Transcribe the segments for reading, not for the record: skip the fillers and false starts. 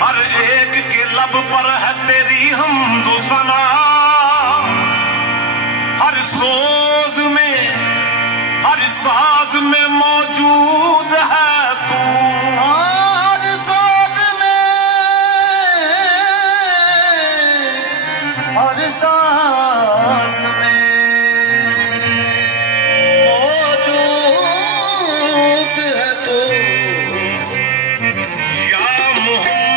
ہر ایک کے لب پر ہے تیری حمد و ثنا، ہر سوز میں ہر ساز میں موجود ہے تو، ہر ساز میں ہر ساز میں موجود ہے تو، یا محمد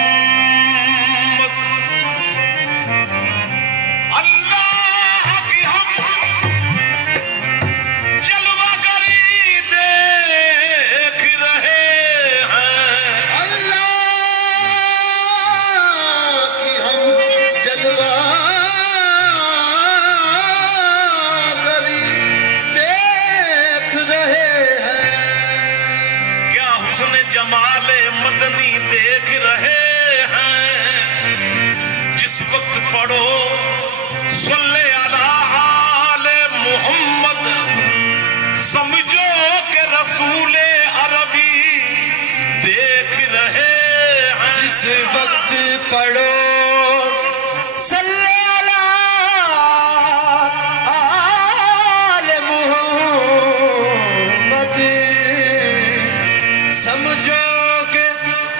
اللہ کی ہم جلوہ گری دیکھ رہے ہیں، اللہ کی ہم جلوہ گری دیکھ رہے ہیں، کیا حسن جمال مدنی دیکھ رہے ہیں، جس وقت پڑھو صلی علی آل محمد سمجھو کہ رسول عربی دیکھ رہے ہیں، جس وقت پڑھو صلی علی آل محمد سمجھو کہ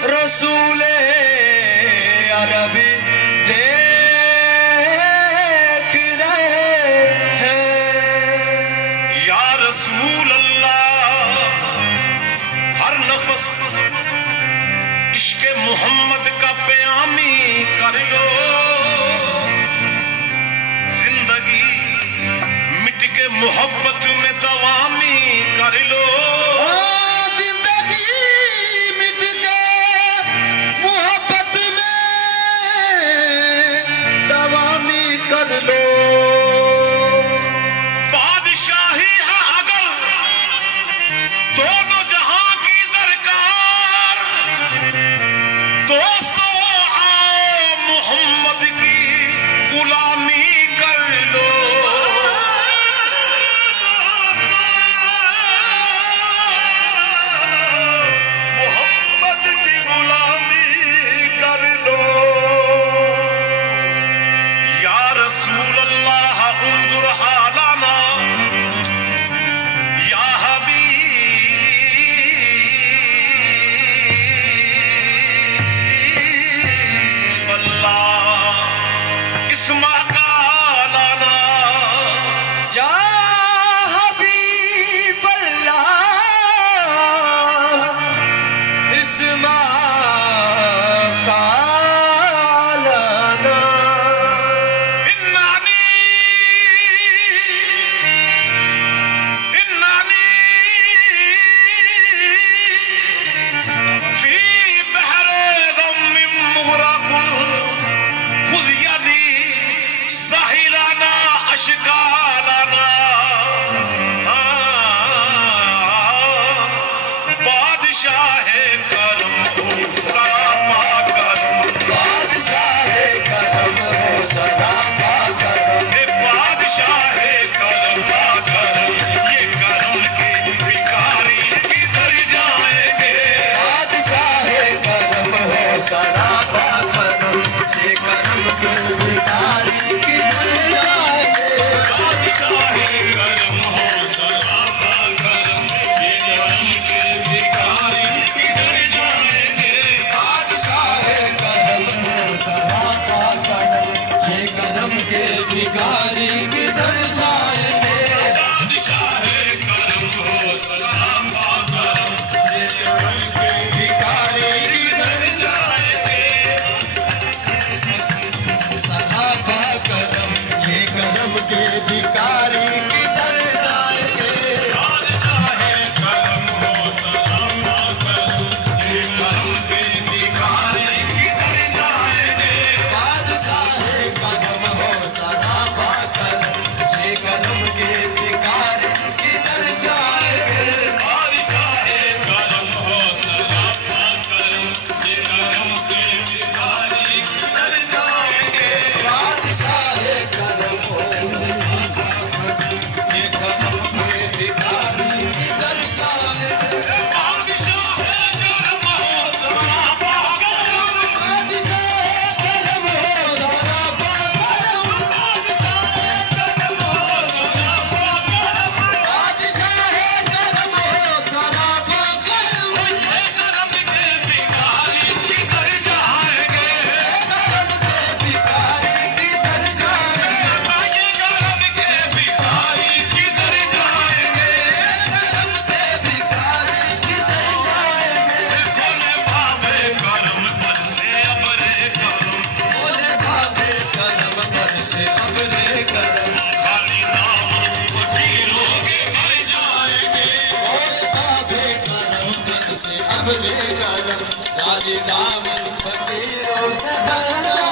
رسول عربی دیکھ رہے ہیں، یا رسول اللہ ہر نفس عشق محمد کا پیامی کر لو، زندگی مٹ کے محبت میں دوامی کر لو، زندگی مٹ کے اپنے کرم زادی دامن فقیروں